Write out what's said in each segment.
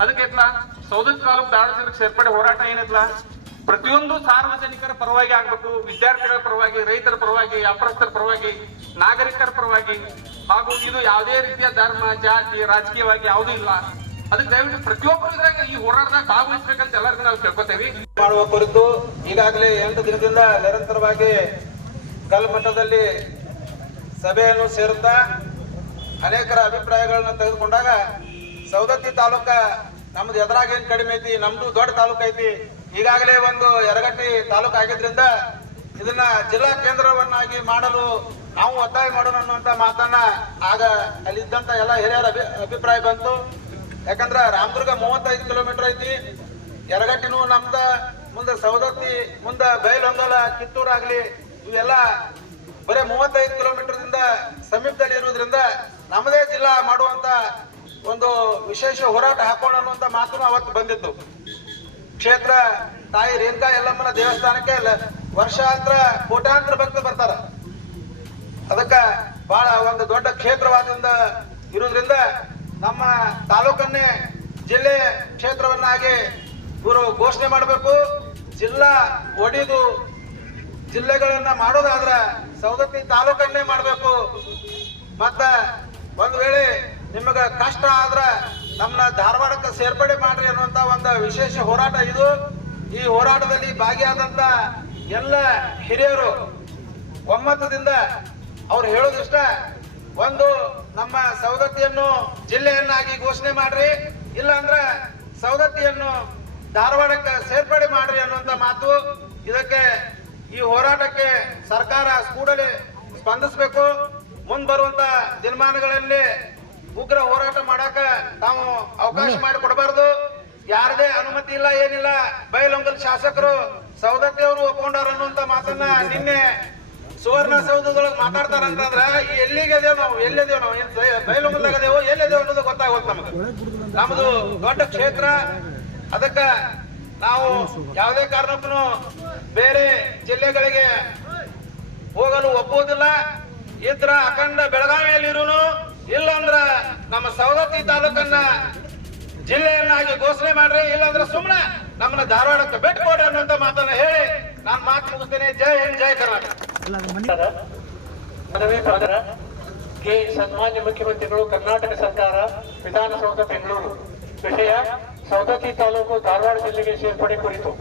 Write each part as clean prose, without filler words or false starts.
ಅದಕ್ಕೆ ಸೌದತ್ತಿ ತಾಲೂಕು ಧಾರವಾಡ ಜಿಲ್ಲೆಗೆ ಸೇರ್ಪಡೆ ಹೋರಾಟ ಏನೈತಲ್ಲ ಪ್ರತಿಯೊಂದು ಸಾರ್ವಜನಿಕರ ಪರವಾಗಿ ಆಗ್ಬೇಕು, ವಿದ್ಯಾರ್ಥಿಗಳ ಪರವಾಗಿ, ರೈತರ ಪರವಾಗಿ, ವ್ಯಾಪಾರಸ್ಥರ ಪರವಾಗಿ, ನಾಗರಿಕರ ಪರವಾಗಿ, ಹಾಗೂ ಇದು ಯಾವುದೇ ರೀತಿಯ ಧರ್ಮ, ಜಾತಿ, ರಾಜಕೀಯವಾಗಿ ಯಾವುದೂ ಇಲ್ಲ. ಅದಕ್ಕೆ ದಯವಿಟ್ಟು ಪ್ರತಿಯೊಬ್ಬರು ಇದ್ರಾಗ ಈ ಹೋರಾಟದಾಗ ಭಾಗವಹಿಸಬೇಕಂತ ಎಲ್ಲರಿಗೂ ನಾವು ಕೇಳ್ಕೊತೇವೆ. ಮಾಡುವ ಕುರಿತು ಈಗಾಗಲೇ 8 ದಿನದಿಂದ ನಿರಂತರವಾಗಿ ಕಲ್ಮಠದಲ್ಲಿ ಸಭೆಯನ್ನು ಸೇರುತ್ತಾ ಅನೇಕರ ಅಭಿಪ್ರಾಯಗಳನ್ನ ತೆಗೆದುಕೊಂಡಾಗ ಸೌದತ್ತಿ ತಾಲೂಕ ನಮ್ದು ಎದುರಾಗ ಏನ್ ಕಡಿಮೆ ಐತಿ, ನಮ್ದು ದೊಡ್ಡ ತಾಲೂಕು ಐತಿ, ಈಗಾಗಲೇ ಒಂದು ಯರಗಟ್ಟಿ ತಾಲೂಕು ಆಗಿದ್ರಿಂದ ಇದನ್ನ ಜಿಲ್ಲಾ ಕೇಂದ್ರವನ್ನಾಗಿ ಮಾಡಲು ನಾವು ಒತ್ತಾಯ ಮಾಡೋಣ ಅನ್ನುವಂತ ಮಾತನ್ನ ಆಗ ಅಲ್ಲಿದ್ದಂತ ಎಲ್ಲ ಹಿರಿಯರ ಅಭಿಪ್ರಾಯ ಬಂತು. ಯಾಕಂದ್ರ ರಾಮದುರ್ಗ 35 ಕಿಲೋಮೀಟರ್ ಐತಿ, ಯರಗಟ್ಟಿನೂ ನಮ್ದ, ಮುಂದೆ ಸೌದತ್ತಿ, ಮುಂದೆ ಬೈಲಹೊಂಗಲ, ಕಿತ್ತೂರು ಆಗ್ಲಿ ಇವೆಲ್ಲ ಬರೀ 35 ಕಿಲೋಮೀಟರ್ದಿಂದ ಸಮೀಪದಲ್ಲಿ ಇರುವುದರಿಂದ ನಮ್ಮದೇ ಜಿಲ್ಲಾ ಮಾಡುವಂತ ಒಂದು ವಿಶೇಷ ಹೋರಾಟ ಹಾಕೋಣ ಅನ್ನುವಂತ ಮಾತು ಅವತ್ತು ಬಂದಿತ್ತು. ಕ್ಷೇತ್ರ ತಾಯಿ ರೇಣುಕಾ ಯಲ್ಲಮ್ಮನ ದೇವಸ್ಥಾನಕ್ಕೆ ವರ್ಷಾಂತರ ಕೋಟ್ಯಾಂತರ ಭಕ್ತರು ಬರ್ತಾರ. ಅದಕ್ಕ ಬಹಳ ಒಂದು ದೊಡ್ಡ ಕ್ಷೇತ್ರವಾದಿಂದ ಇರುವುದರಿಂದ ನಮ್ಮ ತಾಲೂಕನ್ನೇ ಜಿಲ್ಲೆ ಕ್ಷೇತ್ರವನ್ನಾಗಿ ಇವರು ಘೋಷಣೆ ಮಾಡಬೇಕು. ಜಿಲ್ಲಾ ಒಡಿದು ಜಿಲ್ಲೆಗಳನ್ನ ಮಾಡೋದಾದ್ರ ಸೌದತ್ತಿ ತಾಲೂಕನ್ನೇ ಮಾಡಬೇಕು. ಮತ್ತ ಒಂದ್ ವೇಳೆ ನಿಮಗ ಕಷ್ಟ ಆದ್ರ ನಮ್ಮನ್ನ ಧಾರವಾಡಕ್ಕೆ ಸೇರ್ಪಡೆ ಮಾಡ್ರಿ ಅನ್ನುವಂತ ಒಂದು ವಿಶೇಷ ಹೋರಾಟ ಇದು. ಈ ಹೋರಾಟದಲ್ಲಿ ಭಾಗಿಯಾದಂತ ಎಲ್ಲ ಹಿರಿಯರು ಒಮ್ಮತದಿಂದ ಅವ್ರು ಹೇಳೋದಿಷ್ಟ, ಒಂದು ನಮ್ಮ ಸೌದತ್ತಿಯನ್ನು ಜಿಲ್ಲೆಯನ್ನಾಗಿ ಘೋಷಣೆ ಮಾಡ್ರಿ, ಇಲ್ಲ ಅಂದ್ರ ಸೌದತ್ತಿಯನ್ನು ಧಾರವಾಡಕ್ಕೆ ಸೇರ್ಪಡೆ ಮಾಡ್ರಿ ಅನ್ನುವಂತ ಮಾತು. ಇದಕ್ಕೆ ಈ ಹೋರಾಟಕ್ಕೆ ಸರ್ಕಾರ ಕೂಡಲೇ ಸ್ಪಂದಿಸಬೇಕು. ಮುಂದ್ ಬರುವಂತ ದಿನಮಾನಗಳಲ್ಲಿ ಉಗ್ರ ಹೋರಾಟ ಮಾಡಾಕ ತಾವು ಅವಕಾಶ ಮಾಡಿ ಕೊಡಬಾರ್ದು. ಯಾರದೇ ಅನುಮತಿ ಇಲ್ಲ, ಏನಿಲ್ಲ. ಬೈಲಹೊಂಗಲ ಶಾಸಕರು ಸೌದತ್ತಿ ಅವರು ಒಪ್ಕೊಂಡಾರ ಅನ್ನುವಂತ ಮಾತನ್ನ ನಿನ್ನೆ ಸುವರ್ಣ ಸೌಧದೊಳಗೆ ಮಾತಾಡ್ತಾರಂತಂದ್ರ ಎಲ್ಲಿಗೆ ಅದೇವ್ ನಾವು, ಎಲ್ಲಿದೇವ್ ನಾವು, ಬೈಲಹೊಂಗಲದಾಗ ಅದೇವೋ ಎಲ್ಲಿದೇವ್ ಅನ್ನೋದು ಗೊತ್ತಾಗುತ್ತೆ ನಮ್ಗೆ. ನಮ್ದು ದೊಡ್ಡ ಕ್ಷೇತ್ರ, ಅದಕ್ಕ ನಾವು ಯಾವುದೇ ಕಾರಣಕ್ಕೂ ಬೇರೆ ಜಿಲ್ಲೆಗಳಿಗೆ ಹೋಗಲು ಒಪ್ಪುವುದಿಲ್ಲ. ಇದ್ರ ಅಖಂಡ ಬೆಳಗಾವಿಯಲ್ಲಿರುನು, ಇಲ್ಲ ಅಂದ್ರ ನಮ್ಮ ಸವದತ್ತಿ ತಾಲೂಕನ್ನ ಜಿಲ್ಲೆಯನ್ನಾಗಿ ಘೋಷಣೆ ಮಾಡ್ರಿ, ಇಲ್ಲಾಂದ್ರೆ ಸುಮ್ಮನೆ ನಮ್ಮನ್ನ ಧಾರವಾಡಕ್ಕೆ ಬಿಟ್ಟು ಕೊಡ್ರಿ ಅನ್ನುವಂತ ಮಾತನ್ನ ಹೇಳಿ ನಾನು ಮಾತು ಮುಗಿಸ್ತೇನೆ. ಜೈ ಹಿಂದ್, ಜೈ ಕರ್ನಾಟಕ. ಸನ್ಮಾನ್ಯ ಮುಖ್ಯಮಂತ್ರಿಗಳು, ಕರ್ನಾಟಕ ಸರ್ಕಾರ, ವಿಧಾನಸೌಧ ಬೆಂಗಳೂರು. ವಿಷಯ ಸೌದತ್ತಿ ತಾಲೂಕು ಧಾರವಾಡ ಜಿಲ್ಲೆಗೆ ಸೇರ್ಪಡೆ ಕುರಿತು.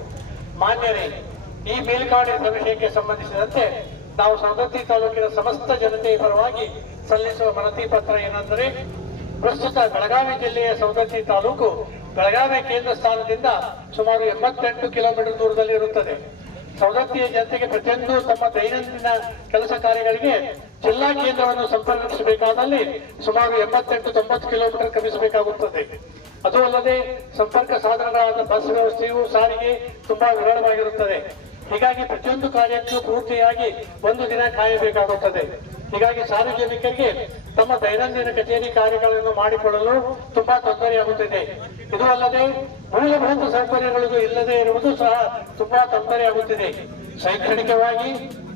ಮಾನ್ಯರೇ, ಈ ಮೇಲ್ಕಾಡಿನ ವಿಷಯಕ್ಕೆ ಸಂಬಂಧಿಸಿದಂತೆ ನಾವು ಸೌದತ್ತಿ ತಾಲೂಕಿನ ಸಮಸ್ತ ಜನತೆಯ ಪರವಾಗಿ ಸಲ್ಲಿಸುವ ಮನವಿ ಪತ್ರ ಏನೆಂದರೆ, ಪ್ರಸ್ತುತ ಬೆಳಗಾವಿ ಜಿಲ್ಲೆಯ ಸೌದತ್ತಿ ತಾಲೂಕು ಬೆಳಗಾವಿ ಕೇಂದ್ರ ಸ್ಥಾನದಿಂದ ಸುಮಾರು 88 ಕಿಲೋಮೀಟರ್ ದೂರದಲ್ಲಿ ಇರುತ್ತದೆ. ಸೌದತ್ತಿಯ ಜನತೆಗೆ ಪ್ರತಿಯೊಂದು ತಮ್ಮ ದೈನಂದಿನ ಕೆಲಸ ಕಾರ್ಯಗಳಿಗೆ ಜಿಲ್ಲಾ ಕೇಂದ್ರವನ್ನು ಸಂಪರ್ಕಿಸಬೇಕಾದಲ್ಲಿ ಸುಮಾರು 88-90 ಕಿಲೋಮೀಟರ್ ಕ್ರಮಿಸಬೇಕಾಗುತ್ತದೆ. ಅದು ಅಲ್ಲದೆ ಸಂಪರ್ಕ ಸಾಧನಗಳಾದ ಬಸ್ ವ್ಯವಸ್ಥೆಯು ಸಾರಿಗೆ ತುಂಬಾ ವಿರಳವಾಗಿರುತ್ತದೆ. ಹೀಗಾಗಿ ಪ್ರತಿಯೊಂದು ಕಾರ್ಯಕ್ಕೂ ಪೂರ್ತಿಯಾಗಿ ಒಂದು ದಿನ ಕಾಯಬೇಕಾಗುತ್ತದೆ. ಹೀಗಾಗಿ ಸಾರ್ವಜನಿಕರಿಗೆ ತಮ್ಮ ದೈನಂದಿನ ಕಚೇರಿ ಕಾರ್ಯಗಳನ್ನು ಮಾಡಿಕೊಳ್ಳಲು ತುಂಬಾ ತೊಂದರೆಯಾಗುತ್ತಿದೆ. ಇದು ಅಲ್ಲದೆ ಮೂಲಭೂತ ಸೌಕರ್ಯಗಳಿಗೂ ಇಲ್ಲದೆ ಇರುವುದು ಸಹ ತುಂಬಾ ತೊಂದರೆಯಾಗುತ್ತಿದೆ. ಶೈಕ್ಷಣಿಕವಾಗಿ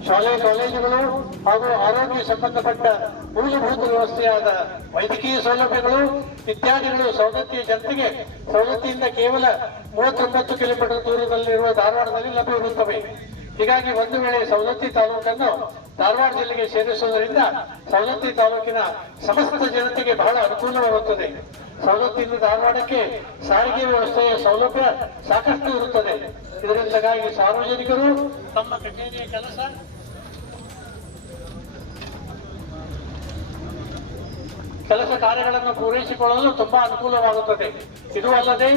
ಶಾಲೆ ಕಾಲೇಜುಗಳು ಹಾಗೂ ಆರೋಗ್ಯ ಸಂಬಂಧಪಟ್ಟ ಮೂಲಭೂತ ವ್ಯವಸ್ಥೆಯಾದ ವೈದ್ಯಕೀಯ ಸೌಲಭ್ಯಗಳು ಇತ್ಯಾದಿಗಳು ಸೌದತ್ತಿಯ ಜನತೆಗೆ ಸೌದತ್ತಿಯಿಂದ ಕೇವಲ 39 ಕಿಲೋಮೀಟರ್ ದೂರದಲ್ಲಿರುವ ಧಾರವಾಡದಲ್ಲಿ ಲಭ್ಯವಿರುತ್ತವೆ. ಹೀಗಾಗಿ ಒಂದು ವೇಳೆ ಸೌದತ್ತಿ ತಾಲೂಕನ್ನು ಧಾರವಾಡ ಜಿಲ್ಲೆಗೆ ಸೇರಿಸುವುದರಿಂದ ಸೌದತ್ತಿ ತಾಲೂಕಿನ ಸಮಸ್ತ ಜನತೆಗೆ ಬಹಳ ಅನುಕೂಲವಾಗುತ್ತದೆ. ಸೌದತ್ತಿಯಿಂದ ಧಾರವಾಡಕ್ಕೆ ಸಾರಿಗೆ ವ್ಯವಸ್ಥೆಯ ಸೌಲಭ್ಯ ಸಾಕಷ್ಟು ಇರುತ್ತದೆ. ಇದರಿಂದಾಗಿ ಸಾರ್ವಜನಿಕರು ತಮ್ಮ ಕಚೇರಿಯ ಕೆಲಸ ಕಾರ್ಯಗಳನ್ನು ಪೂರೈಸಿಕೊಳ್ಳಲು ತುಂಬಾ ಅನುಕೂಲವಾಗುತ್ತದೆ. ಇದು ಅಲ್ಲದೆ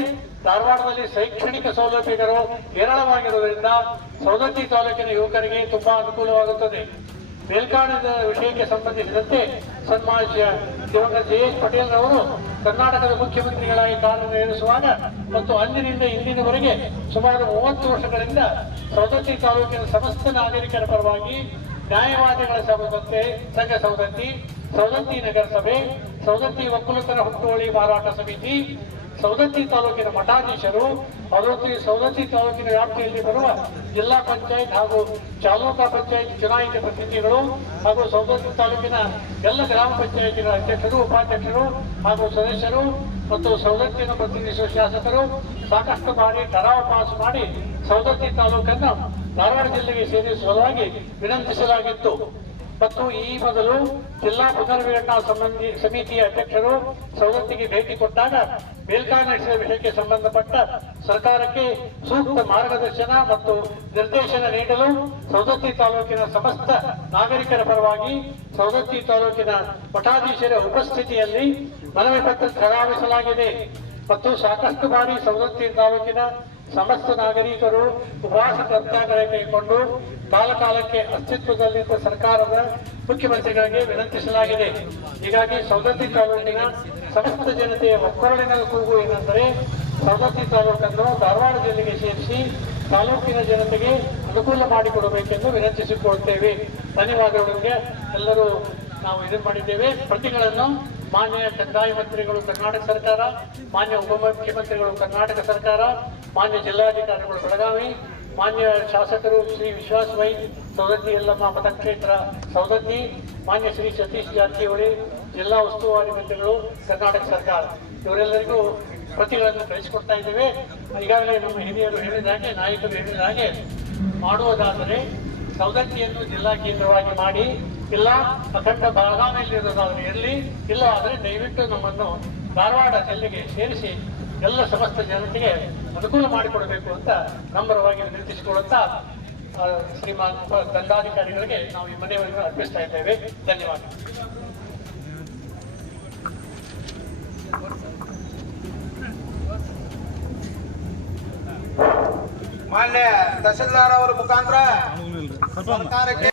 ಧಾರವಾಡದಲ್ಲಿ ಶೈಕ್ಷಣಿಕ ಸೌಲಭ್ಯಗಳು ಹೇರಳವಾಗಿರುವುದರಿಂದ ಸೌದತ್ತಿ ತಾಲೂಕಿನ ಯುವಕರಿಗೆ ತುಂಬಾ ಅನುಕೂಲವಾಗುತ್ತದೆ. ಮೇಲ್ಕಾಣದ ವಿಷಯಕ್ಕೆ ಸಂಬಂಧಿಸಿದಂತೆ ಸನ್ಮಾನ್ಯ ದಿವಂಗತ ಜೆ.ಎಚ್. ಪಟೇಲ್ ರವರು ಕರ್ನಾಟಕದ ಮುಖ್ಯಮಂತ್ರಿಗಳಾಗಿ ಕಾರ್ಯನಿರ್ವಹಿಸುವಾಗ ಮತ್ತು ಅಂದಿನಿಂದ ಇಂದಿನವರೆಗೆ ಸುಮಾರು 30 ವರ್ಷಗಳಿಂದ ಸೌದತ್ತಿ ತಾಲೂಕಿನ ಸಮಸ್ತ ನಾಗರಿಕರ ಪರವಾಗಿ ನ್ಯಾಯವಾದಿಗಳ ಸಂಘ ಸೌದತ್ತಿ ಸವದತ್ತಿ ನಗರಸಭೆ, ಸವದತ್ತಿ ಒಕ್ಕಲುತರ ಹುಟ್ಟುವಳಿ ಮಾರಾಟ ಸಮಿತಿ, ಸವದತ್ತಿ ತಾಲೂಕಿನ ಮಠಾಧೀಶರು, ಸವದತ್ತಿ ತಾಲೂಕಿನ ವ್ಯಾಪ್ತಿಯಲ್ಲಿ ಬರುವ ಜಿಲ್ಲಾ ಪಂಚಾಯತ್ ಹಾಗೂ ತಾಲೂಕಾ ಪಂಚಾಯತ್ ಚುನಾಯಿತ ಪ್ರತಿನಿಧಿಗಳು ಹಾಗೂ ಸವದತ್ತಿ ತಾಲೂಕಿನ ಎಲ್ಲ ಗ್ರಾಮ ಪಂಚಾಯತಿಗಳ ಅಧ್ಯಕ್ಷರು, ಉಪಾಧ್ಯಕ್ಷರು ಹಾಗೂ ಸದಸ್ಯರು ಮತ್ತು ಸವದತ್ತಿಯನ್ನು ಪ್ರತಿನಿಧಿಸುವ ಶಾಸಕರು ಸಾಕಷ್ಟು ಬಾರಿ ಠರಾವು ಪಾಸ್ ಮಾಡಿ ಸವದತ್ತಿ ತಾಲೂಕನ್ನು ಧಾರವಾಡ ಜಿಲ್ಲೆಗೆ ಸೇರಿಸುವುದಾಗಿ ವಿನಂತಿಸಲಾಗಿತ್ತು. ಮತ್ತು ಈ ಮೊದಲು ಜಿಲ್ಲಾ ಪುನರ್ವಿಂಗಡಣಾ ಸಮಿತಿಯ ಅಧ್ಯಕ್ಷರು ಸವದತ್ತಿಗೆ ಭೇಟಿ ಕೊಟ್ಟಾಗ ಮೇಲ್ಕಾಣೆ ನಡೆಸಿದ ವಿಷಯಕ್ಕೆ ಸಂಬಂಧಪಟ್ಟ ಸರ್ಕಾರಕ್ಕೆ ಸೂಕ್ತ ಮಾರ್ಗದರ್ಶನ ಮತ್ತು ನಿರ್ದೇಶನ ನೀಡಲು ಸವದತ್ತಿ ತಾಲೂಕಿನ ಸಮಸ್ತ ನಾಗರಿಕರ ಪರವಾಗಿ ಸವದತ್ತಿ ತಾಲೂಕಿನ ಮಠಾಧೀಶರ ಉಪಸ್ಥಿತಿಯಲ್ಲಿ ಮನವಿ ಪತ್ರ ಠರಾವಿಸಲಾಗಿದೆ. ಮತ್ತು ಸಾಕಷ್ಟು ಬಾರಿ ಸವದತ್ತಿ ತಾಲೂಕಿನ ಸಮಸ್ತ ನಾಗರಿಕರು ಉಪವಾಸ ಸತ್ಯಾಗ್ರಹ ಕೈಗೊಂಡು ಕಾಲಕಾಲಕ್ಕೆ ಅಸ್ತಿತ್ವದಲ್ಲಿದ್ದ ಸರ್ಕಾರದ ಮುಖ್ಯಮಂತ್ರಿಗಳಿಗೆ ವಿನಂತಿಸಲಾಗಿದೆ. ಹೀಗಾಗಿ ಸವದತ್ತಿ ತಾಲೂಕಿನ ಸಮಸ್ತ ಜನತೆಯ ಒಕ್ಕೊರಳಿನ ಕೂಗು ಏನೆಂದರೆ ಸವದತ್ತಿ ತಾಲೂಕನ್ನು ಧಾರವಾಡ ಜಿಲ್ಲೆಗೆ ಸೇರಿಸಿ ತಾಲೂಕಿನ ಜನತೆಗೆ ಅನುಕೂಲ ಮಾಡಿಕೊಡಬೇಕೆಂದು ವಿನಂತಿಸಿಕೊಳ್ಳುತ್ತೇವೆ. ಧನ್ಯವಾದಗಳಿಗೆ ಎಲ್ಲರೂ ನಾವು ಇದನ್ನು ಮಾಡಿದ್ದೇವೆ. ಪ್ರತಿಗಳನ್ನು ಮಾನ್ಯ ಕಂದಾಯ ಮಂತ್ರಿಗಳು ಕರ್ನಾಟಕ ಸರ್ಕಾರ, ಮಾನ್ಯ ಉಪಮುಖ್ಯಮಂತ್ರಿಗಳು ಕರ್ನಾಟಕ ಸರ್ಕಾರ, ಮಾನ್ಯ ಜಿಲ್ಲಾಧಿಕಾರಿಗಳು ಬೆಳಗಾವಿ, ಮಾನ್ಯ ಶಾಸಕರು ಶ್ರೀ ವಿಶ್ವಾಸ್ ವೈ ಸವದತ್ತಿ ಯಲ್ಲಮ್ಮ ಮತಕ್ಷೇತ್ರ ಸವದತ್ತಿ, ಮಾನ್ಯ ಶ್ರೀ ಸತೀಶ್ ಜಾರಕಿಹೊಳಿ ಜಿಲ್ಲಾ ಉಸ್ತುವಾರಿ ಮಂತ್ರಿಗಳು ಕರ್ನಾಟಕ ಸರ್ಕಾರ, ಇವರೆಲ್ಲರಿಗೂ ಪ್ರತಿಗಳನ್ನು ಕಳಿಸಿಕೊಡ್ತಾ ಇದ್ದೇವೆ. ಈಗಾಗಲೇ ನಮ್ಮ ಹಿರಿಯರು ಹೇಳಿದ ಹಾಗೆ, ನಾಯಕರು ಹೇಳಿದ ಹಾಗೆ ಮಾಡುವುದಾದರೆ ಸವದತ್ತಿಯನ್ನು ಜಿಲ್ಲಾ ಕೇಂದ್ರವಾಗಿ ಮಾಡಿ, ಇಲ್ಲ ಅಖಂಡ ಬೆಳಗಾವಿಯಲ್ಲಿರೋದಾದ್ರೆ ಇರಲಿ, ಇಲ್ಲ ಆದರೆ ದಯವಿಟ್ಟು ನಮ್ಮನ್ನು ಧಾರವಾಡ ಜಿಲ್ಲೆಗೆ ಸೇರಿಸಿ ಎಲ್ಲ ಸಮಸ್ತ ಜನತೆಗೆ ಅನುಕೂಲ ಮಾಡಿಕೊಡಬೇಕು ಅಂತ ನಮ್ರವಾಗಿ ವಿನಂತಿಸಿಕೊಳ್ಳುತ್ತಾ ಶ್ರೀಮಾನ್ ದಂಡಾಧಿಕಾರಿಗಳಿಗೆ ನಾವು ಈ ಮನವಿಯನ್ನು ಅರ್ಪಿಸ್ತಾ ಇದ್ದೇವೆ. ಧನ್ಯವಾದ. ಮಾನ್ಯ ತಹಸೀಲ್ದಾರ್ ಅವರ ಮುಖಾಂತರ ಸರ್ಕಾರಕ್ಕೆ